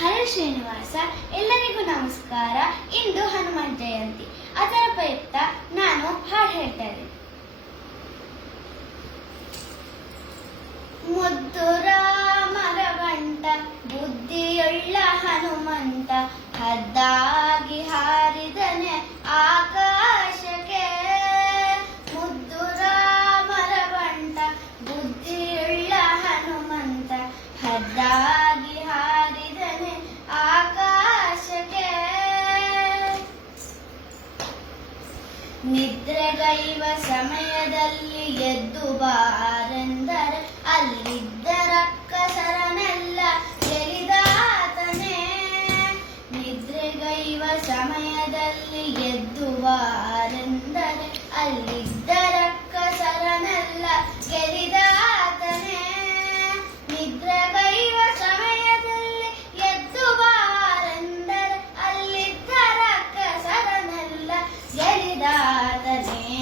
ಹರೇ ಶ್ರೀನಿವಾಸ. ಎಲ್ಲರಿಗೂ ನಮಸ್ಕಾರ. ಇಂದು ಹನುಮಾನ್ ಜಯಂತಿ. ಅದರ ಪ್ರಯುಕ್ತ ನಾನು ಹಾಡು ಹೇಳ್ತಾ ಇದ್ದೀನಿ. ಮುದ್ದು ರಾಮರ ಬಂಟ, ಬುದ್ಧಿಯುಳ್ಳ ಹನುಮಂತ, ಹದ್ದಾಗಿ ಹಾರಿದನೆ ಆಕಾಶಕ್ಕೆ. ಮುದ್ದು ರಾಮರ ಬಂಟ, ಬುದ್ಧಿಯುಳ್ಳ ಹನುಮಂತ, ಹದ್ದಾಗಿ ಹಾರಿದನೆ ಆಕಾಶಕ್ಕೆ. ನಿದ್ರೆಗೈವ ಸಮಯದಲ್ಲಿ ಎದ್ದು ಬಾರೆಂದರೆ ಅಲ್ಲಿದ್ದ ರಕ್ಕಸರನೆಲ್ಲ ಗೆಲಿದಾತನೇ. ನಿದ್ರೆಗೈವ ಸಮಯದಲ್ಲಿ ಎದ್ದು ಬಾರೆಂದರೆ ಅಲ್ಲಿದ್ದ ರಕ್ಕಸರನೆಲ್ಲ ಗೆಲಿದಾತನೇ. ನಿದ್ರೆಗೈವ ಸಮಯದಲ್ಲಿ ಎದ್ದು ಬಾರೆಂದರೆ ಅಲ್ಲಿದ್ದ ರಕ್ಕಸರನೆಲ್ಲ ಗೆಲಿದಾತನೇ.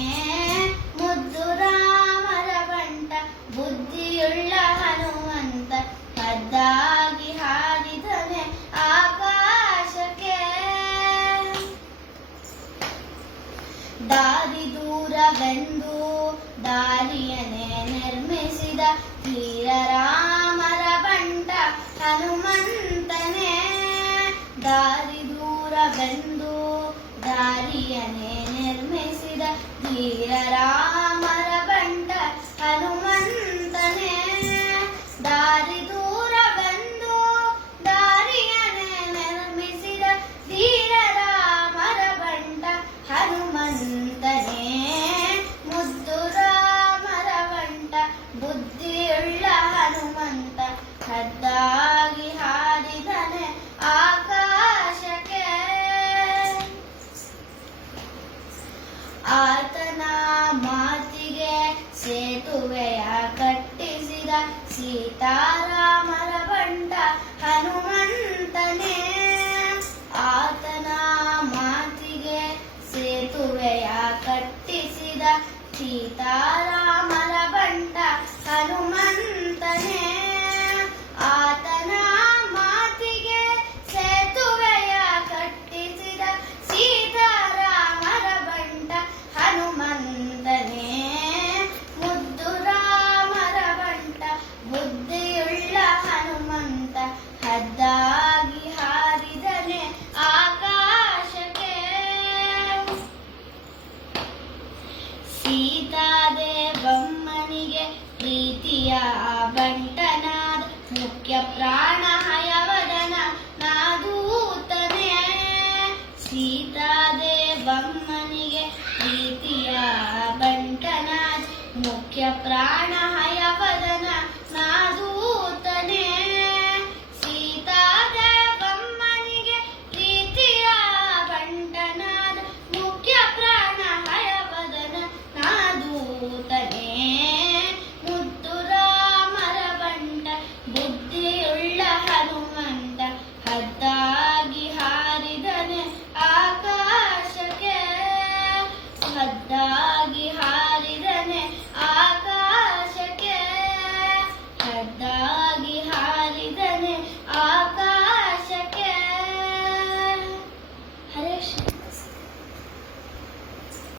ಮುದ್ದು ರಾಮರ ಬಂಟ, ಬುದ್ಧಿಯುಳ್ಳ ಹನುಮಂತ, ಹದ್ದಾಗಿ ಹಾರಿದನೆ ಆಕಾಶಕ್ಕೆ. ದಾರಿ ದೂರವೆಂದು ದಾರಿಯನ್ನೇ ನಿರ್ಮಿಸಿದ ಧೀರ ರಾಮರ ಬಂಟ ಹನುಮಂತನೇ. ದಾರಿ ದೂರವೆಂದು ದಾರಿಯನ್ನೇ ನಿರ್ಮಿಸಿದ ಧೀರ ರಾಮರ ಬಂಟ ಹನುಮಂತನೇ. ದಾರಿ ದೂರವೆಂದು ದಾರಿಯನ್ನೇ ನಿರ್ಮಿಸಿದ ಧೀರ ರಾಮರ ಬಂಟ ಹನುಮಂತನೇ. ಮುದ್ದು ರಾಮರ ಬಂಟ, ಬುದ್ಧಿಯುಳ್ಳ ಹನುಮಂತ, ಹದ್ದಾಗಿ ಹಾರಿದನೆ ಆಕಾಶಕ್ಕೆ. ಆತನ ಮಾತಿಗೆ ಸೇತುವೆಯ ಕಟ್ಟಿಸಿದ ಸೀತಾರಾಮರ ಬಂಟ ಹನುಮಂತನೇ. ಆತನ ಮಾತಿಗೆ ಸೇತುವೆಯ ಕಟ್ಟಿಸಿದ ಸೀತಾರಾಮರ ಬಂಟ ಹನುಮಂತನೇ. ಆತನ ಮಾತಿಗೆ ಸೇತುವೆಯ ಕಟ್ಟಿಸಿದ ಸೀತಾರಾಮರ ಬಂಟ ಹನುಮಂತನೇ. ಮುದ್ದು ರಾಮರ ಬಂಟ, ಬುದ್ಧಿಯುಳ್ಳ ಹನುಮಂತ, ಹದ್ದಾಗಿ ಹಾರಿದನೆ ಆಕಾಶಕ್ಕೆ. ಸೀತಾದೇವಮ್ಮನಿಗೆ ಪ್ರೀತಿಯ ಬಂಟನಾದ ಮುಖ್ಯ ಪ್ರಾಣ ಹಯವದನ ನಾದೂತನೇ. ಸೀತಾದೇವಮ್ಮನಿಗೆ ಪ್ರೀತಿಯ ಬಂಟನಾದ ಮುಖ್ಯ ಪ್ರಾಣ ಹಯವದನ